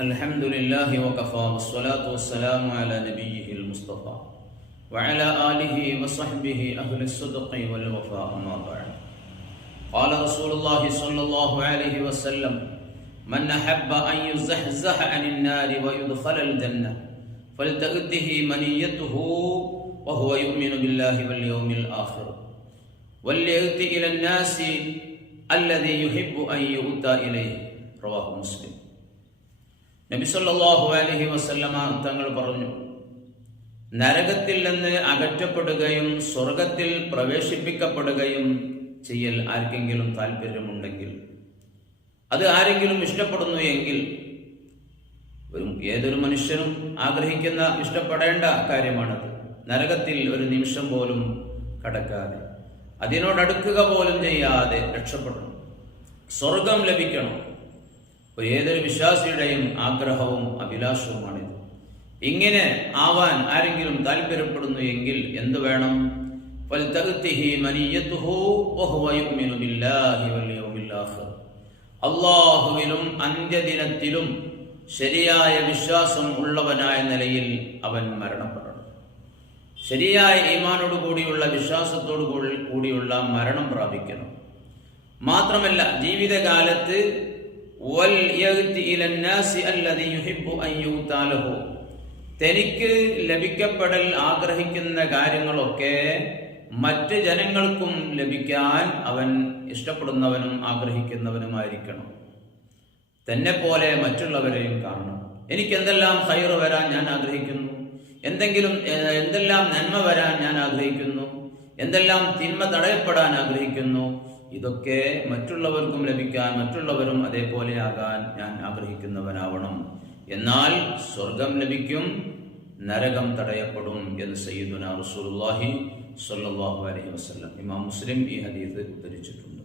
الحمد لله وكفى والصلاة والسلام على نبيه المصطفى وعلى آله وصحبه أهل الصدق والوفاء أما بعد قال رسول الله صلى الله عليه وسلم من أحب أن يزحزح عن النار ويدخل الجنة فلتأته منيته وهو يؤمن بالله واليوم الآخر وليأت إلى الناس الذي يحب أن يؤتى إليه رواه مسلم നബി അലഹി വസല്ലമ തങ്ങൾ പറഞ്ഞു നരകത്തിൽ നിന്ന് അകറ്റപ്പെടുകയും സ്വർഗത്തിൽ പ്രവേശിപ്പിക്കപ്പെടുകയും ചെയ്യൽ ആർക്കെങ്കിലും താല്പര്യമുണ്ടെങ്കിൽ അത് ആരെങ്കിലും ഇഷ്ടപ്പെടുന്നു എങ്കിൽ ഏതൊരു മനുഷ്യനും ആഗ്രഹിക്കുന്ന ഇഷ്ടപ്പെടേണ്ട കാര്യമാണത്. നരകത്തിൽ ഒരു നിമിഷം പോലും കടക്കാതെ അതിനോടടുക്കുക പോലും ചെയ്യാതെ രക്ഷപ്പെടണം. സ്വർഗം ലഭിക്കണം. ഏതൊരു വിശ്വാസിയുടെയും ആഗ്രഹവും അഭിലാഷവുമാണിത്. ഇങ്ങനെ ആവാൻ ആരെങ്കിലും താല്പര്യപ്പെടുന്നു എങ്കിൽ എന്ത് വേണം? അള്ളാഹുവിലും അന്ത്യദിനത്തിലും ശരിയായ വിശ്വാസം ഉള്ളവനായ നിലയിൽ അവൻ മരണപ്പെടണം. ശരിയായ ഈമാനോട് കൂടിയുള്ള വിശ്വാസത്തോടു കൂടിയുള്ള മരണം പ്രാപിക്കണം. മാത്രമല്ല ജീവിതകാലത്ത് തനിക്ക് ലഭിക്കപ്പെടൽ ആഗ്രഹിക്കുന്ന കാര്യങ്ങളൊക്കെ മറ്റ് ജനങ്ങൾക്കും ലഭിക്കാൻ അവൻ ഇഷ്ടപ്പെടുന്നവനും ആഗ്രഹിക്കുന്നവനുമായിരിക്കണം. തന്നെ പോലെ മറ്റുള്ളവരെയും കാണണം. എനിക്ക് എന്തെല്ലാം ഹൈറ് വരാൻ ഞാൻ ആഗ്രഹിക്കുന്നു? എന്തെങ്കിലും എന്തെല്ലാം നന്മ വരാൻ ഞാൻ ആഗ്രഹിക്കുന്നു? എന്തെല്ലാം തിന്മ തടയപ്പെടാൻ ആഗ്രഹിക്കുന്നു? ഇതൊക്കെ മറ്റുള്ളവർക്കും ലഭിക്കാൻ മറ്റുള്ളവരും അതേപോലെ ആകാൻ ഞാൻ ആഗ്രഹിക്കുന്നവനാവണം. എന്നാൽ സ്വർഗം ലഭിക്കും നരകം തടയപ്പെടും എന്ന് സയ്യിദുന റസൂലുള്ളാഹി സ്വല്ലല്ലാഹു അലൈഹി വസല്ലം. ഇമാം മുസ്ലിം ഈ ഹദീസ് ഉദ്ധരിച്ചിട്ടുണ്ട്.